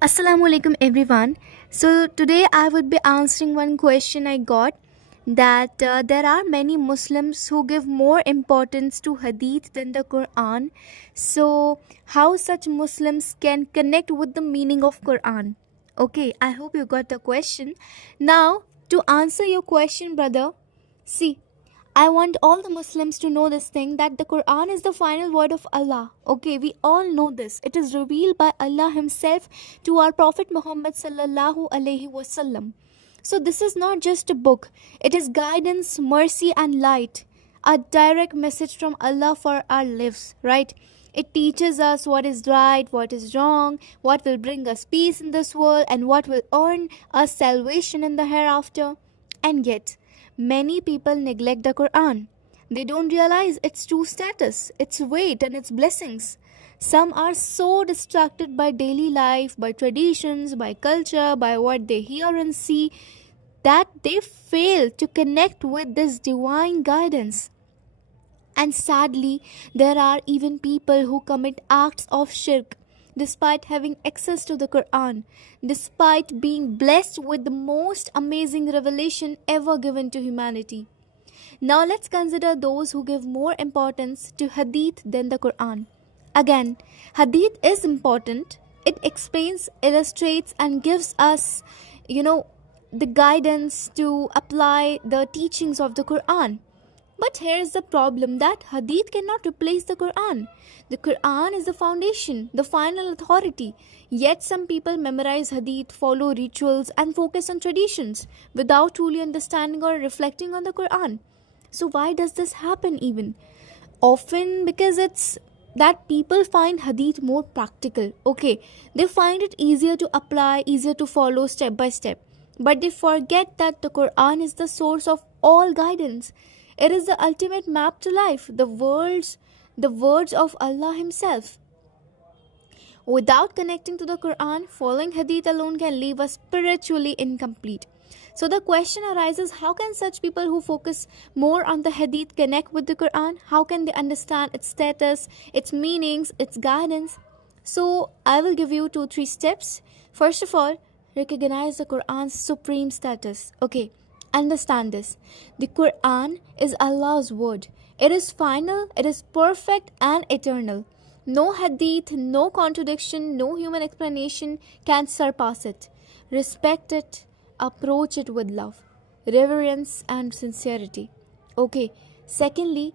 Assalamu alaikum everyone. So today I would be answering one question I got that there are many Muslims who give more importance to hadith than the Quran. So how such Muslims can connect with the meaning of Quran? Okay, I hope you got the question. Now to answer your question brother, see, I want all the Muslims to know this thing that the Quran is the final word of Allah. Okay, we all know this. It is revealed by Allah Himself to our Prophet Muhammad sallallahu alaihi wasallam. So this is not just a book. It is guidance, mercy, and light. A direct message from Allah for our lives, right? It teaches us what is right, what is wrong, what will bring us peace in this world, and what will earn us salvation in the hereafter. And yet, many people neglect the Quran. They don't realize its true status, its weight, and its blessings. Some are so distracted by daily life, by traditions, by culture, by what they hear and see, that they fail to connect with this divine guidance. And sadly, there are even people who commit acts of shirk despite having access to the Quran, despite being blessed with the most amazing revelation ever given to humanity. Now let's consider those who give more importance to hadith than the Quran. Again, hadith is important. It explains, illustrates, and gives us, the guidance to apply the teachings of the Quran. But here's the problem that hadith cannot replace the Quran. The Quran is the foundation, the final authority. Yet some people memorize hadith, follow rituals, and focus on traditions without truly understanding or reflecting on the Quran. So why does this happen even? Often because it's that people find hadith more practical. Okay, they find it easier to apply, easier to follow step by step. But they forget that the Quran is the source of all guidance. It is the ultimate map to life, the words of Allah Himself. Without connecting to the Quran, following hadith alone can leave us spiritually incomplete. So the question arises, how can such people who focus more on the hadith connect with the Quran? How can they understand its status, its meanings, its guidance? So I will give you 2-3 steps. First of all, recognize the Quran's supreme status. Okay. Understand this. The Quran is Allah's word. It is final, it is perfect and eternal. No hadith, no contradiction, no human explanation can surpass it. Respect it, approach it with love, reverence and sincerity. Okay. Secondly,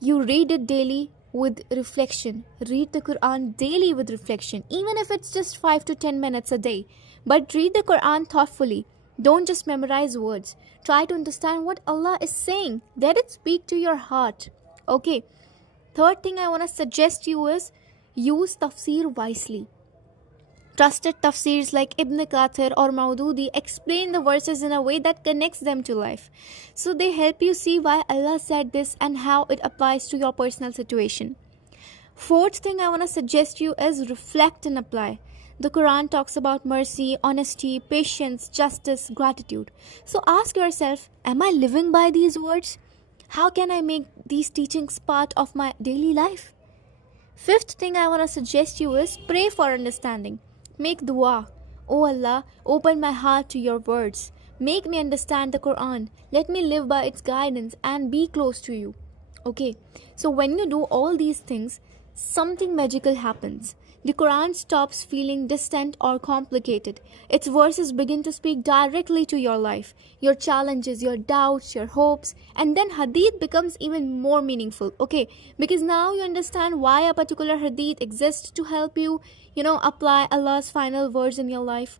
you read it daily with reflection. Read the Quran daily with reflection, even if it's just 5 to 10 minutes a day. But read the Quran thoughtfully. Don't just memorize words. Try to understand what Allah is saying. Let it speak to your heart. Okay. Third thing I want to suggest you is use tafsir wisely. Trusted tafsirs like Ibn Kathir or Maududi explain the verses in a way that connects them to life. So they help you see why Allah said this and how it applies to your personal situation. Fourth thing I want to suggest you is reflect and apply. The Quran talks about mercy, honesty, patience, justice, gratitude. So ask yourself, am I living by these words? How can I make these teachings part of my daily life? Fifth thing I want to suggest you is pray for understanding. Make dua. Oh Allah, open my heart to your words. Make me understand the Quran. Let me live by its guidance and be close to you. Okay, so when you do all these things, something magical happens. The Quran stops feeling distant or complicated. Its verses begin to speak directly to your life, your challenges, your doubts, your hopes, and then hadith becomes even more meaningful. Okay, because now you understand why a particular hadith exists to help you, apply Allah's final words in your life.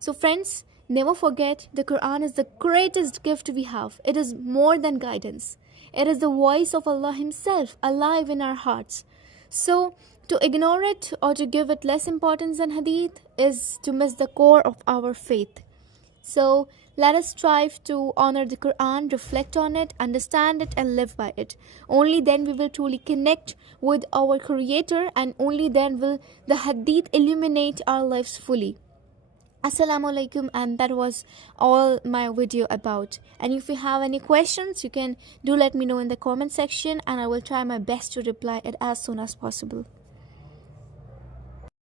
So friends, never forget the Quran is the greatest gift we have. It is more than guidance. It is the voice of Allah Himself alive in our hearts. So, to ignore it or to give it less importance than hadith is to miss the core of our faith. So, let us strive to honor the Quran, reflect on it, understand it, and live by it. Only then we will truly connect with our Creator, and only then will the hadith illuminate our lives fully. Assalamu alaikum, and that was all my video about. And if you have any questions, you can do let me know in the comment section, and I will try my best to reply it as soon as possible.